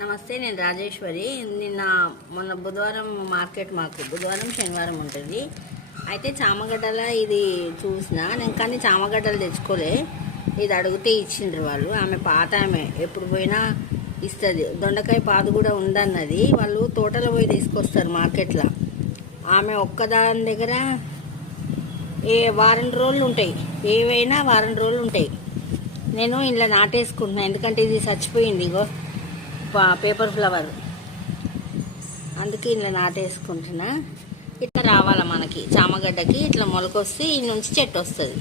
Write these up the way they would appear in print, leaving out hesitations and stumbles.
నమస్తే, నేను రాజేశ్వరి. మొన్న బుధవారం మార్కెట్ మాకు బుధవారం శనివారం ఉంటుంది. అయితే చామగడ్డల ఇది చూసిన నేను, కానీ చామగడ్డలు తెచ్చుకోలే. ఇది అడిగితే ఇచ్చిండ్రు వాళ్ళు. ఆమె పాత ఆమె ఎప్పుడు పోయినా ఇస్తుంది. దొండకాయ పాదు కూడా ఉందన్నది. వాళ్ళు తోటలో పోయి తీసుకొస్తారు మార్కెట్లో. ఆమె ఒక్కదాని దగ్గర వారం రోజులు ఉంటాయి, ఏవైనా వారం రోజులు ఉంటాయి. నేను ఇలా నాటేసుకుంటున్నాను, ఎందుకంటే ఇది చచ్చిపోయింది. ఇగో పేపర్ ఫ్లవర్, అందుకే ఇలా నాటేసుకుంటున్నా. ఇట్లా రావాలా మనకి చామగడ్డకి, ఇట్లా మొలకొస్తే ఈ నుంచి చెట్టు వస్తుంది.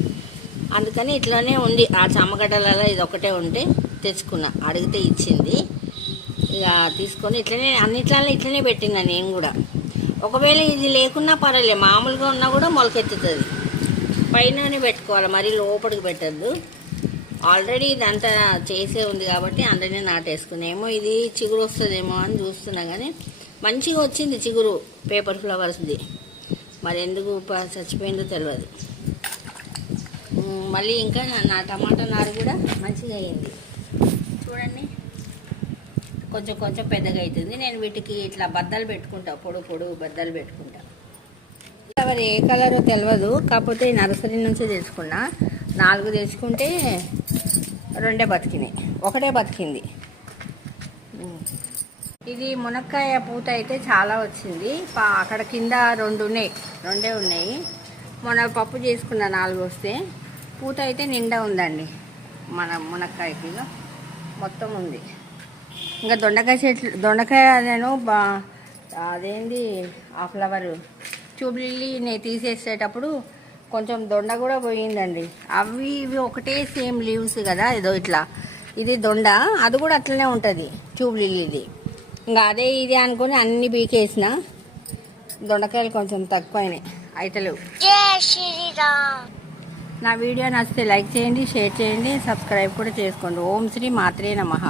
అందుకని ఇట్లానే ఉంది. ఆ చామగడ్డలలో ఇది ఒకటే ఉంటే తెచ్చుకున్నా, అడిగితే ఇచ్చింది. ఇక తీసుకొని ఇట్లనే అన్నిట్లలో ఇట్లనే పెట్టినా నేను కూడా. ఒకవేళ ఇది లేకున్నా పర్వాలేదు, మామూలుగా ఉన్నా కూడా మొలకెత్తుతుంది. పైననే పెట్టుకోవాలి, మరీ లోపలికి పెట్టద్దు. ఆల్రెడీ ఇదంతా చేసే ఉంది కాబట్టి అందరినీ నాటేసుకునేమో. ఇది చిగురు వస్తుందేమో అని చూస్తున్నా, కానీ మంచిగా వచ్చింది చిగురు పేపర్ ఫ్లవర్స్ది. మరి ఎందుకు చచ్చిపోయిందో తెలియదు. మళ్ళీ ఇంకా నా టమాటా నారు కూడా మంచిగా అయ్యింది చూడండి. కొంచెం కొంచెం పెద్దగా అవుతుంది. నేను వీటికి ఇట్లా బద్దలు పెట్టుకుంటా, పొడుగు బద్దలు పెట్టుకుంటా. ఫ్లవర్ ఏ కలరో తెలియదు, కాకపోతే నర్సరీ నుంచి తెచ్చుకున్నా. 4 తెచ్చుకుంటే 2 బతికినాయి, ఒకటే బతికింది. ఇది మునక్కాయ పూత అయితే చాలా వచ్చింది. అక్కడ కింద 2 ఉన్నాయి. మొన్న పప్పు చేసుకున్న 4 వస్తే, పూత అయితే నిండా ఉందండి. మన మునక్కాయకి మొత్తం ఉంది. ఇంకా దొండకాయ నేను అదేంది ఆ ఫ్లవరు ట్యూబ్లిల్లీ నేను తీసేసేటప్పుడు కొంచెం దొండ కూడా పోయిందండి. అవి ఇవి ఒకటే సేమ్ లీవ్స్ కదా, ఏదో ఇట్లా. ఇది దొండ, అది కూడా అట్లనే ఉంటుంది ట్యూబ్లిల్లీది. ఇంకా అదే ఇది అనుకుని అన్ని బీకేసిన. దొండకాయలు కొంచెం తక్కువైనాయి, అయితలేవు. నా వీడియో నచ్చితే లైక్ చేయండి, షేర్ చేయండి, సబ్స్క్రైబ్ కూడా చేసుకోండి. ఓం శ్రీ మాత్రే నమః.